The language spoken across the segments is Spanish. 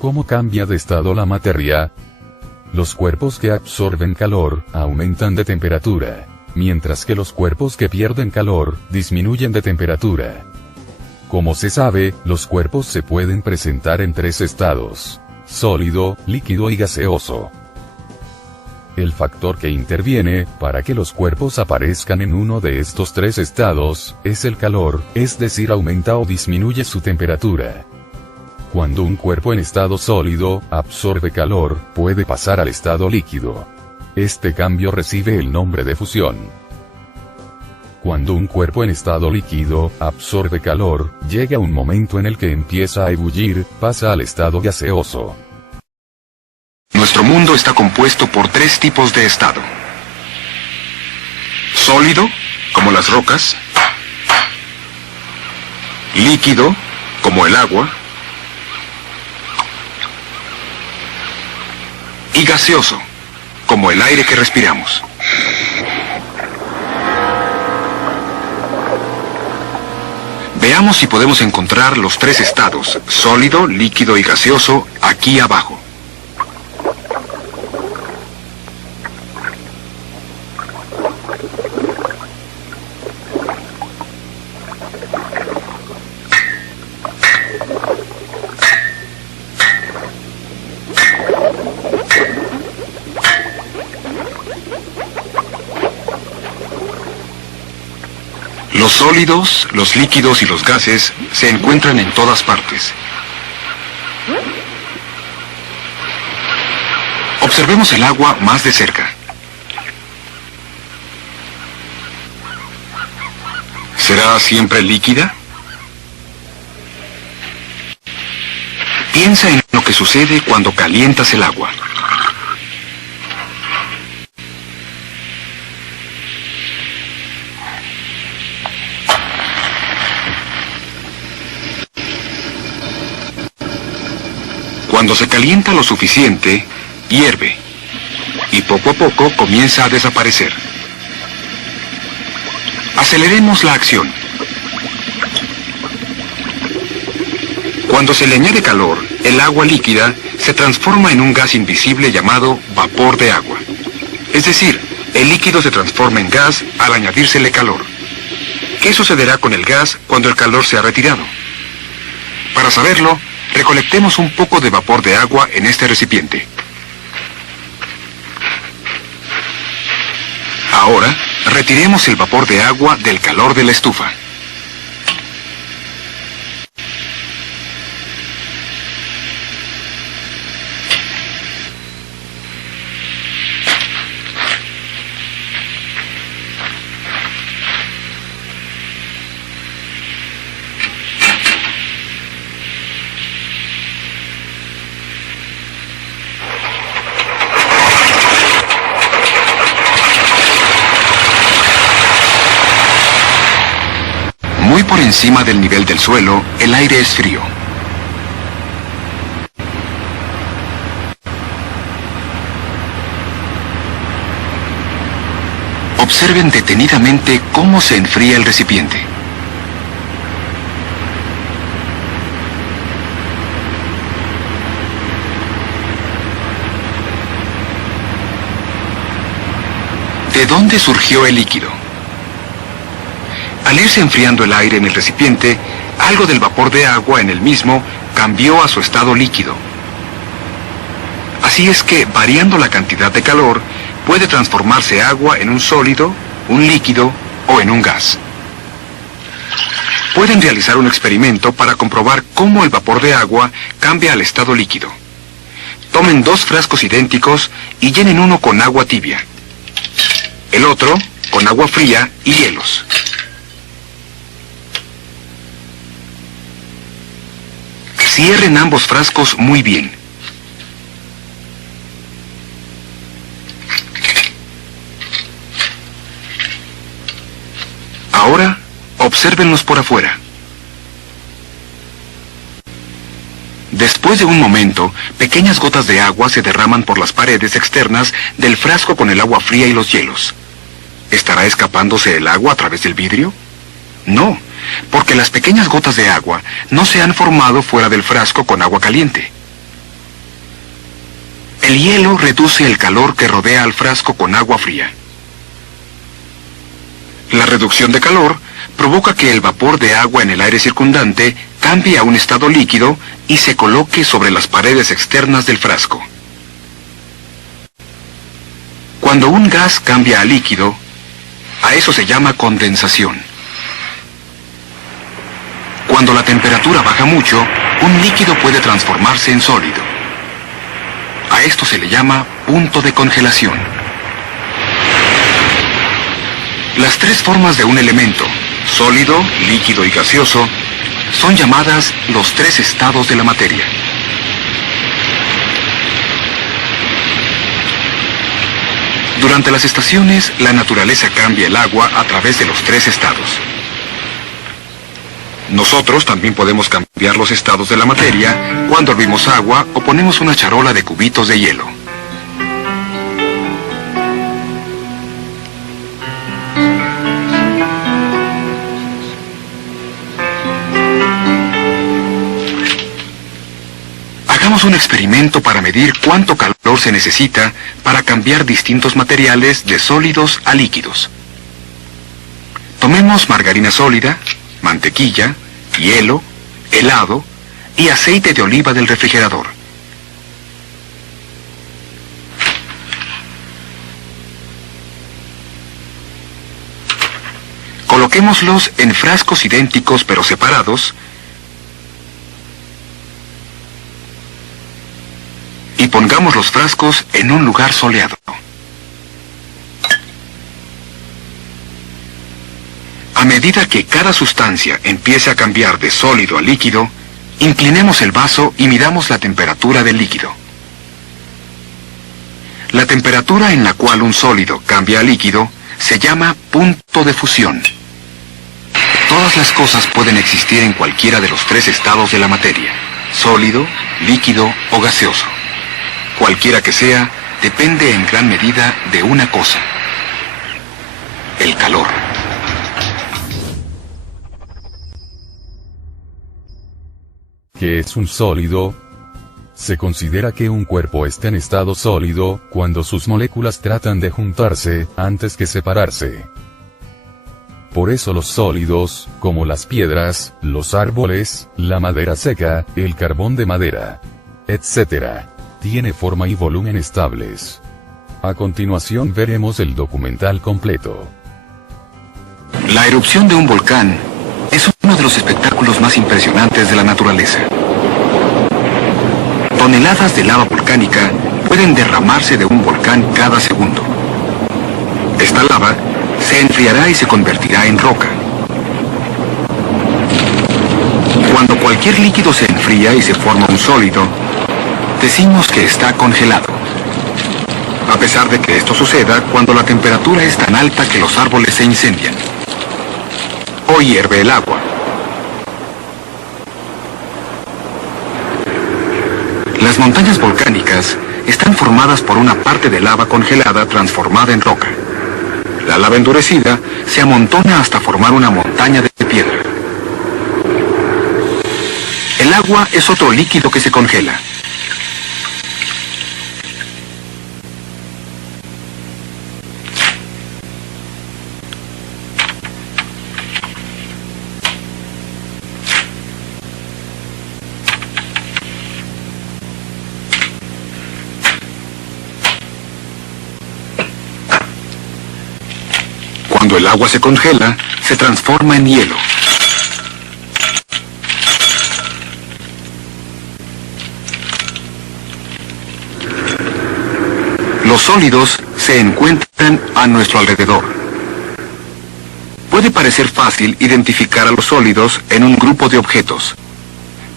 ¿Cómo cambia de estado la materia? Los cuerpos que absorben calor, aumentan de temperatura, mientras que los cuerpos que pierden calor, disminuyen de temperatura. Como se sabe, los cuerpos se pueden presentar en tres estados: sólido, líquido y gaseoso. El factor que interviene, para que los cuerpos aparezcan en uno de estos tres estados, es el calor, es decir, aumenta o disminuye su temperatura. Cuando un cuerpo en estado sólido, absorbe calor, puede pasar al estado líquido. Este cambio recibe el nombre de fusión. Cuando un cuerpo en estado líquido, absorbe calor, llega un momento en el que empieza a ebullir, pasa al estado gaseoso. Nuestro mundo está compuesto por tres tipos de estado. Sólido, como las rocas. Líquido, como el agua. Y gaseoso, como el aire que respiramos. Veamos si podemos encontrar los tres estados, sólido, líquido y gaseoso, aquí abajo. Los sólidos, los líquidos y los gases se encuentran en todas partes. Observemos el agua más de cerca. ¿Será siempre líquida? Piensa en lo que sucede cuando calientas el agua. Cuando se calienta lo suficiente, hierve, y poco a poco comienza a desaparecer. Aceleremos la acción. Cuando se le añade calor, el agua líquida se transforma en un gas invisible llamado vapor de agua. Es decir, el líquido se transforma en gas al añadírsele calor. ¿Qué sucederá con el gas cuando el calor se ha retirado? Para saberlo, recolectemos un poco de vapor de agua en este recipiente. Ahora, retiremos el vapor de agua del calor de la estufa. Muy por encima del nivel del suelo, el aire es frío. Observen detenidamente cómo se enfría el recipiente. ¿De dónde surgió el líquido? Al irse enfriando el aire en el recipiente, algo del vapor de agua en el mismo cambió a su estado líquido. Así es que, variando la cantidad de calor, puede transformarse agua en un sólido, un líquido o en un gas. Pueden realizar un experimento para comprobar cómo el vapor de agua cambia al estado líquido. Tomen dos frascos idénticos y llenen uno con agua tibia, el otro con agua fría y hielos. Cierren ambos frascos muy bien. Ahora, obsérvenlos por afuera. Después de un momento, pequeñas gotas de agua se derraman por las paredes externas del frasco con el agua fría y los hielos. ¿Estará escapándose el agua a través del vidrio? No, porque las pequeñas gotas de agua no se han formado fuera del frasco con agua caliente. El hielo reduce el calor que rodea al frasco con agua fría. La reducción de calor provoca que el vapor de agua en el aire circundante cambie a un estado líquido y se coloque sobre las paredes externas del frasco. Cuando un gas cambia a líquido, a eso se llama condensación. Cuando la temperatura baja mucho, un líquido puede transformarse en sólido. A esto se le llama punto de congelación. Las tres formas de un elemento, sólido, líquido y gaseoso, son llamadas los tres estados de la materia. Durante las estaciones, la naturaleza cambia el agua a través de los tres estados. Nosotros también podemos cambiar los estados de la materia cuando hervimos agua o ponemos una charola de cubitos de hielo. Hagamos un experimento para medir cuánto calor se necesita para cambiar distintos materiales de sólidos a líquidos. Tomemos margarina sólida, mantequilla, hielo, helado y aceite de oliva del refrigerador. Coloquémoslos en frascos idénticos pero separados y pongamos los frascos en un lugar soleado. A medida que cada sustancia empiece a cambiar de sólido a líquido, inclinemos el vaso y midamos la temperatura del líquido. La temperatura en la cual un sólido cambia a líquido se llama punto de fusión. Todas las cosas pueden existir en cualquiera de los tres estados de la materia, sólido, líquido o gaseoso. Cualquiera que sea, depende en gran medida de una cosa: el calor. ¿Qué es un sólido? Se considera que un cuerpo está en estado sólido cuando sus moléculas tratan de juntarse antes que separarse. Por eso los sólidos, como las piedras, los árboles, la madera seca, el carbón de madera, etc., tiene forma y volumen estables. A continuación veremos el documental completo. La erupción de un volcán es uno de los espectáculos más impresionantes de la naturaleza. Toneladas de lava volcánica pueden derramarse de un volcán cada segundo. Esta lava se enfriará y se convertirá en roca. Cuando cualquier líquido se enfría y se forma un sólido, decimos que está congelado. A pesar de que esto suceda cuando la temperatura es tan alta que los árboles se incendian. O hierve el agua. Las montañas volcánicas están formadas por una parte de lava congelada transformada en roca. La lava endurecida se amontona hasta formar una montaña de piedra. El agua es otro líquido que se congela. Cuando el agua se congela, se transforma en hielo. Los sólidos se encuentran a nuestro alrededor. Puede parecer fácil identificar a los sólidos en un grupo de objetos.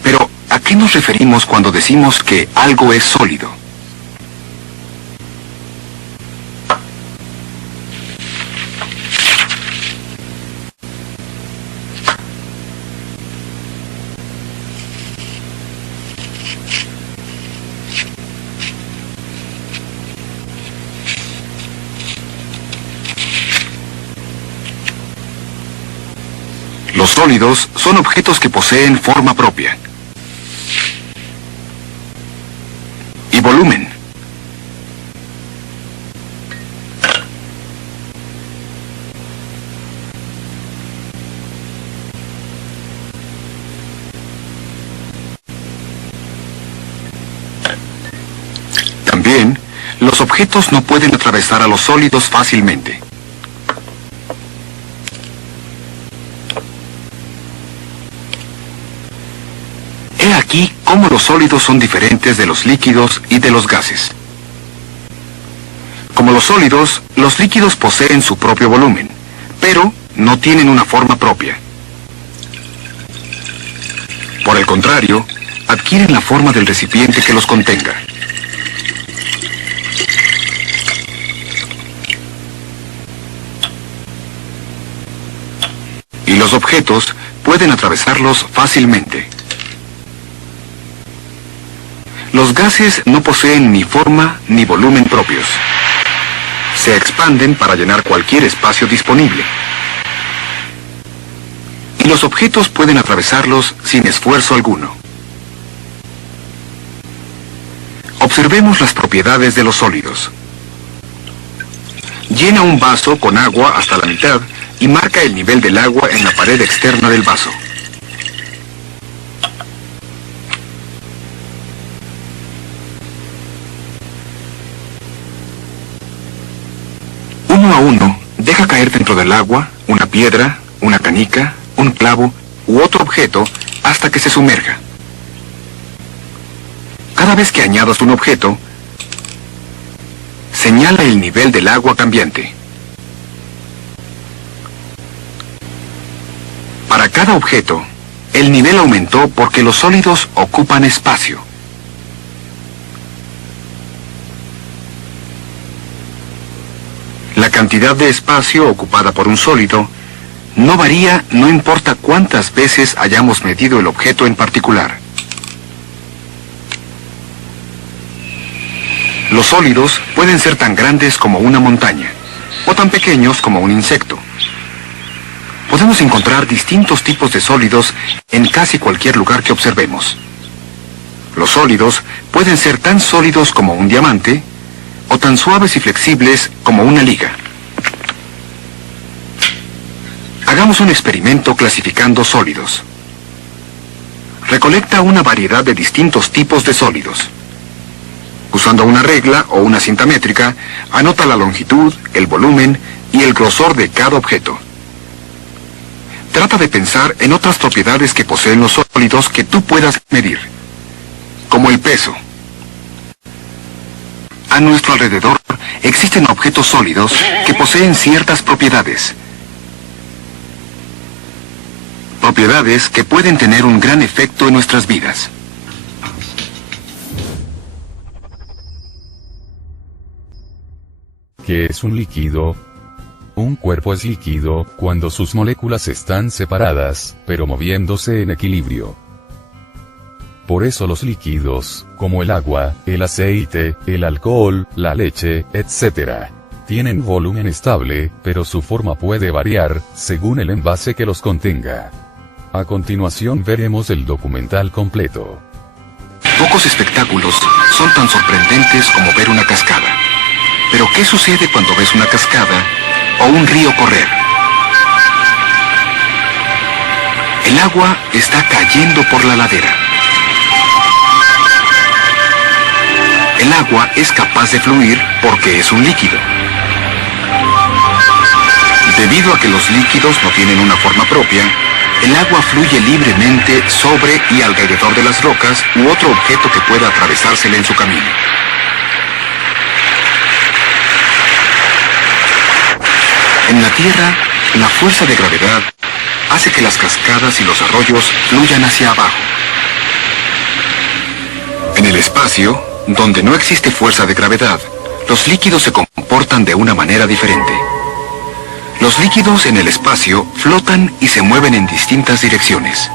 Pero, ¿a qué nos referimos cuando decimos que algo es sólido? Los sólidos son objetos que poseen forma propia y volumen. Los objetos no pueden atravesar a los sólidos fácilmente. He aquí cómo los sólidos son diferentes de los líquidos y de los gases. Como los sólidos, los líquidos poseen su propio volumen, pero no tienen una forma propia. Por el contrario, adquieren la forma del recipiente que los contenga. Y los objetos pueden atravesarlos fácilmente. Los gases no poseen ni forma ni volumen propios. Se expanden para llenar cualquier espacio disponible. Y los objetos pueden atravesarlos sin esfuerzo alguno. Observemos las propiedades de los sólidos. Llena un vaso con agua hasta la mitad y marca el nivel del agua en la pared externa del vaso. Uno a uno, deja caer dentro del agua una piedra, una canica, un clavo u otro objeto hasta que se sumerja. Cada vez que añadas un objeto, señala el nivel del agua cambiante. Para cada objeto, el nivel aumentó porque los sólidos ocupan espacio. La cantidad de espacio ocupada por un sólido no varía, no importa cuántas veces hayamos medido el objeto en particular. Los sólidos pueden ser tan grandes como una montaña, o tan pequeños como un insecto. Podemos encontrar distintos tipos de sólidos en casi cualquier lugar que observemos. Los sólidos pueden ser tan sólidos como un diamante, o tan suaves y flexibles como una liga. Hagamos un experimento clasificando sólidos. Recolecta una variedad de distintos tipos de sólidos. Usando una regla o una cinta métrica, anota la longitud, el volumen y el grosor de cada objeto. Trata de pensar en otras propiedades que poseen los sólidos que tú puedas medir, como el peso. A nuestro alrededor existen objetos sólidos que poseen ciertas propiedades. Propiedades que pueden tener un gran efecto en nuestras vidas. ¿Qué es un líquido? Un cuerpo es líquido cuando sus moléculas están separadas, pero moviéndose en equilibrio. Por eso los líquidos, como el agua, el aceite, el alcohol, la leche, etc., tienen volumen estable, pero su forma puede variar, según el envase que los contenga. A continuación veremos el documental completo. Pocos espectáculos son tan sorprendentes como ver una cascada. Pero ¿qué sucede cuando ves una cascada o un río correr? El agua está cayendo por la ladera. El agua es capaz de fluir porque es un líquido. Debido a que los líquidos no tienen una forma propia, el agua fluye libremente sobre y alrededor de las rocas u otro objeto que pueda atravesársele en su camino. En la Tierra, la fuerza de gravedad hace que las cascadas y los arroyos fluyan hacia abajo. En el espacio, donde no existe fuerza de gravedad, los líquidos se comportan de una manera diferente. Los líquidos en el espacio flotan y se mueven en distintas direcciones.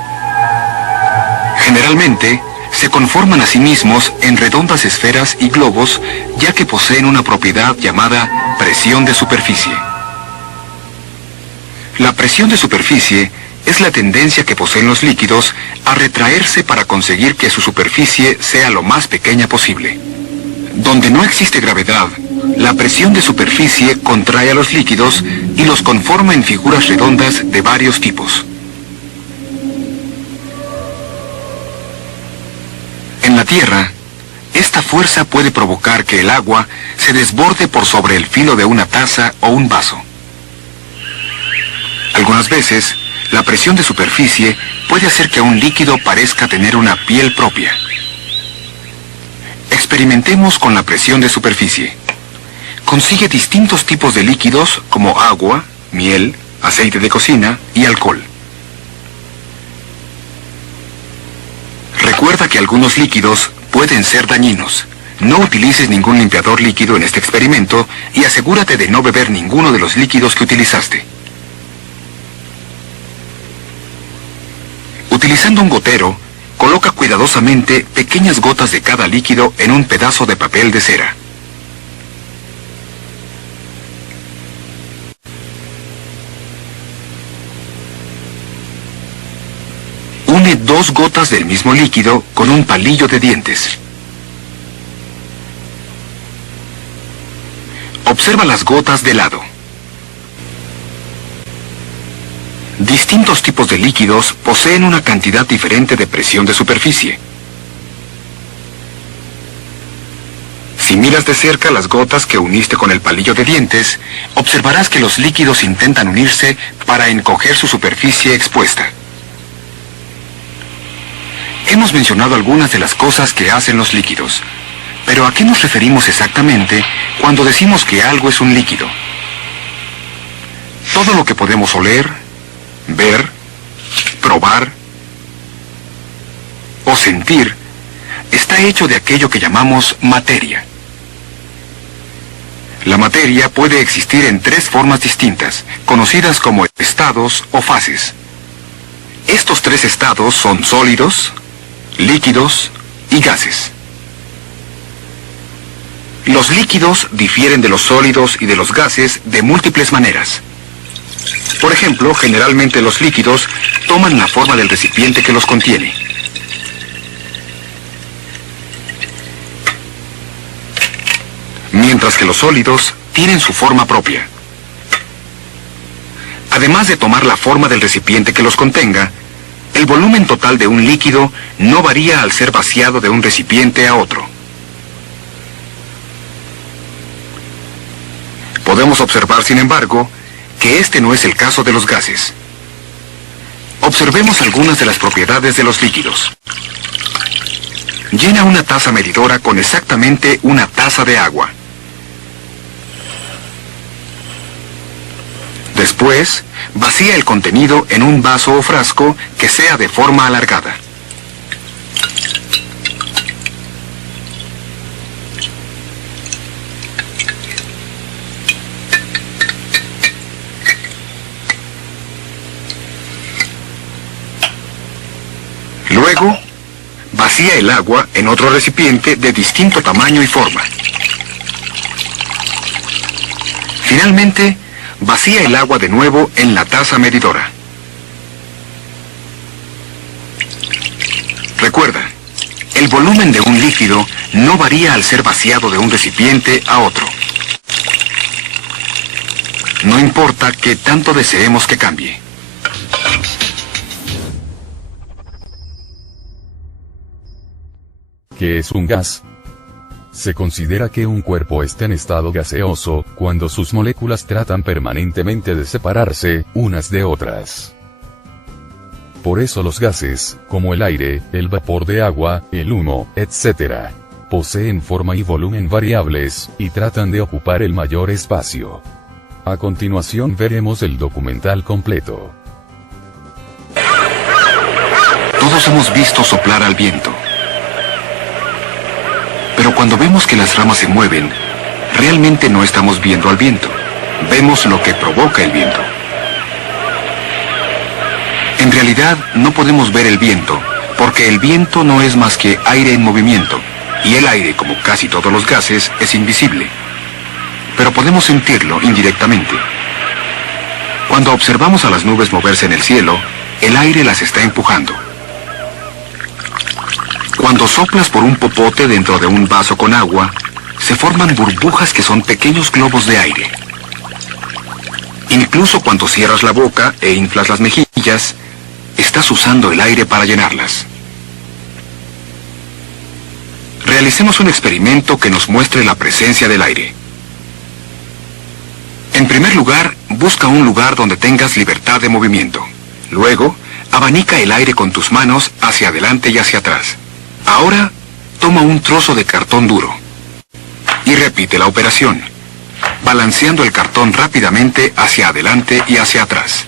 Generalmente, se conforman a sí mismos en redondas esferas y globos, ya que poseen una propiedad llamada presión de superficie. La presión de superficie es la tendencia que poseen los líquidos a retraerse para conseguir que su superficie sea lo más pequeña posible. Donde no existe gravedad, la presión de superficie contrae a los líquidos y los conforma en figuras redondas de varios tipos. En la Tierra, esta fuerza puede provocar que el agua se desborde por sobre el filo de una taza o un vaso. Algunas veces, la presión de superficie puede hacer que un líquido parezca tener una piel propia. Experimentemos con la presión de superficie. Consigue distintos tipos de líquidos como agua, miel, aceite de cocina y alcohol. Recuerda que algunos líquidos pueden ser dañinos. No utilices ningún limpiador líquido en este experimento y asegúrate de no beber ninguno de los líquidos que utilizaste. Utilizando un gotero, coloca cuidadosamente pequeñas gotas de cada líquido en un pedazo de papel de cera. Une 2 gotas del mismo líquido con un palillo de dientes. Observa las gotas de lado. Distintos tipos de líquidos poseen una cantidad diferente de presión de superficie. Si miras de cerca las gotas que uniste con el palillo de dientes, observarás que los líquidos intentan unirse para encoger su superficie expuesta. Hemos mencionado algunas de las cosas que hacen los líquidos, pero ¿a qué nos referimos exactamente cuando decimos que algo es un líquido? Todo lo que podemos oler, ver, probar o sentir está hecho de aquello que llamamos materia. La materia puede existir en 3 formas distintas, conocidas como estados o fases. Estos 3 estados son sólidos, líquidos y gases. Los líquidos difieren de los sólidos y de los gases de múltiples maneras. Por ejemplo, generalmente los líquidos toman la forma del recipiente que los contiene. Mientras que los sólidos tienen su forma propia. Además de tomar la forma del recipiente que los contenga, el volumen total de un líquido no varía al ser vaciado de un recipiente a otro. Podemos observar, sin embargo, que este no es el caso de los gases. Observemos algunas de las propiedades de los líquidos. Llena una taza medidora con exactamente una taza de agua. Después, vacía el contenido en un vaso o frasco que sea de forma alargada. Luego, vacía el agua en otro recipiente de distinto tamaño y forma. Finalmente, vacía el agua de nuevo en la taza medidora. Recuerda, el volumen de un líquido no varía al ser vaciado de un recipiente a otro. No importa qué tanto deseemos que cambie. ¿Qué es un gas? Se considera que un cuerpo está en estado gaseoso, cuando sus moléculas tratan permanentemente de separarse, unas de otras. Por eso los gases, como el aire, el vapor de agua, el humo, etc., poseen forma y volumen variables, y tratan de ocupar el mayor espacio. A continuación veremos el documental completo. Todos hemos visto soplar al viento. Pero cuando vemos que las ramas se mueven, realmente no estamos viendo al viento. Vemos lo que provoca el viento. En realidad, no podemos ver el viento, porque el viento no es más que aire en movimiento, y el aire, como casi todos los gases, es invisible. Pero podemos sentirlo indirectamente. Cuando observamos a las nubes moverse en el cielo, el aire las está empujando. Cuando soplas por un popote dentro de un vaso con agua, se forman burbujas que son pequeños globos de aire. Incluso cuando cierras la boca e inflas las mejillas, estás usando el aire para llenarlas. Realicemos un experimento que nos muestre la presencia del aire. En primer lugar, busca un lugar donde tengas libertad de movimiento. Luego, abanica el aire con tus manos hacia adelante y hacia atrás. Ahora, toma un trozo de cartón duro y repite la operación, balanceando el cartón rápidamente hacia adelante y hacia atrás.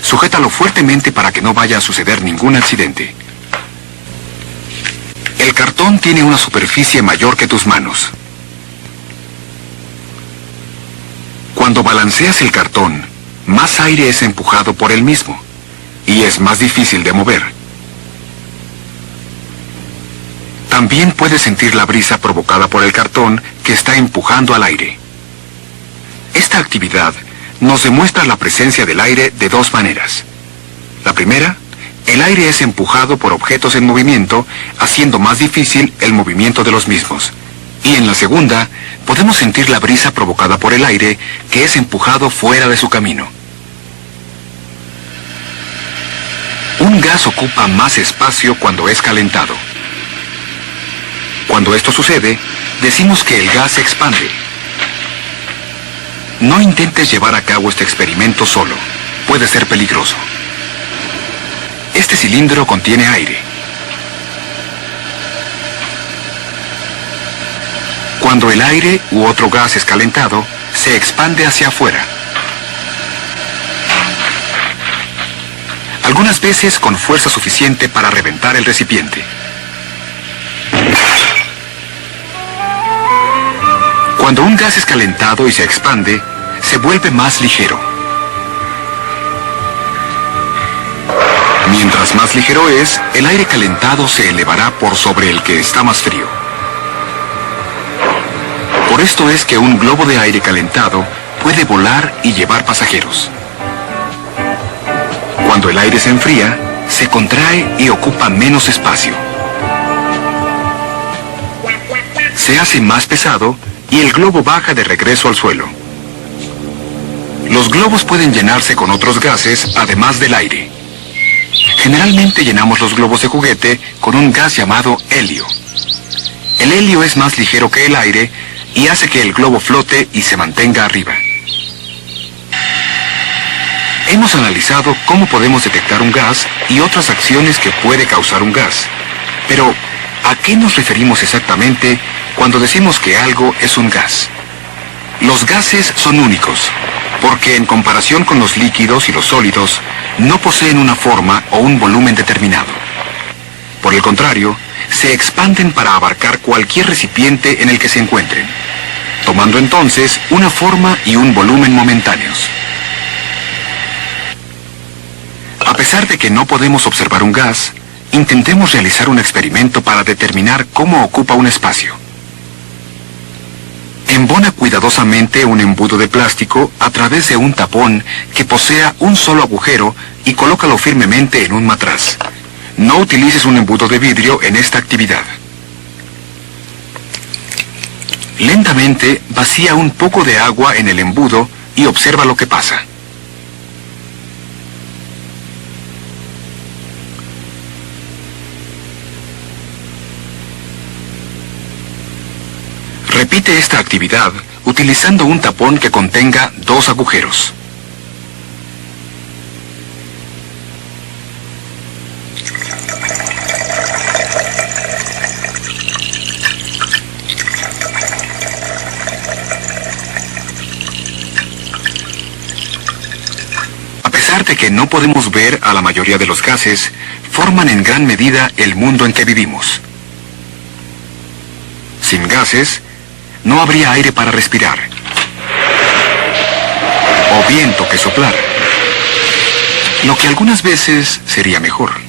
Sujétalo fuertemente para que no vaya a suceder ningún accidente. El cartón tiene una superficie mayor que tus manos. Cuando balanceas el cartón, más aire es empujado por él mismo y es más difícil de mover. También puedes sentir la brisa provocada por el cartón que está empujando al aire. Esta actividad nos demuestra la presencia del aire de dos maneras. La primera, el aire es empujado por objetos en movimiento, haciendo más difícil el movimiento de los mismos. Y en la segunda, podemos sentir la brisa provocada por el aire que es empujado fuera de su camino. Un gas ocupa más espacio cuando es calentado. Cuando esto sucede, decimos que el gas se expande. No intentes llevar a cabo este experimento solo. Puede ser peligroso. Este cilindro contiene aire. Cuando el aire u otro gas es calentado, se expande hacia afuera. Algunas veces con fuerza suficiente para reventar el recipiente. Cuando un gas es calentado y se expande, se vuelve más ligero. Mientras más ligero es, el aire calentado se elevará por sobre el que está más frío. Por esto es que un globo de aire calentado puede volar y llevar pasajeros. Cuando el aire se enfría, se contrae y ocupa menos espacio. Se hace más pesado y el globo baja de regreso al suelo. Los globos pueden llenarse con otros gases además del aire. Generalmente llenamos los globos de juguete con un gas llamado helio. El helio es más ligero que el aire y hace que el globo flote y se mantenga arriba. Hemos analizado cómo podemos detectar un gas y otras acciones que puede causar un gas. Pero, ¿a qué nos referimos exactamente cuando decimos que algo es un gas? Los gases son únicos, porque en comparación con los líquidos y los sólidos, no poseen una forma o un volumen determinado. Por el contrario, se expanden para abarcar cualquier recipiente en el que se encuentren, tomando entonces una forma y un volumen momentáneos. A pesar de que no podemos observar un gas, intentemos realizar un experimento para determinar cómo ocupa un espacio. Embona cuidadosamente un embudo de plástico a través de un tapón que posea un solo agujero y colócalo firmemente en un matraz. No utilices un embudo de vidrio en esta actividad. Lentamente vacía un poco de agua en el embudo y observa lo que pasa. Repite esta actividad utilizando un tapón que contenga dos agujeros. A pesar de que no podemos ver a la mayoría de los gases, forman en gran medida el mundo en que vivimos. Sin gases, no habría aire para respirar, o viento que soplar, lo que algunas veces sería mejor.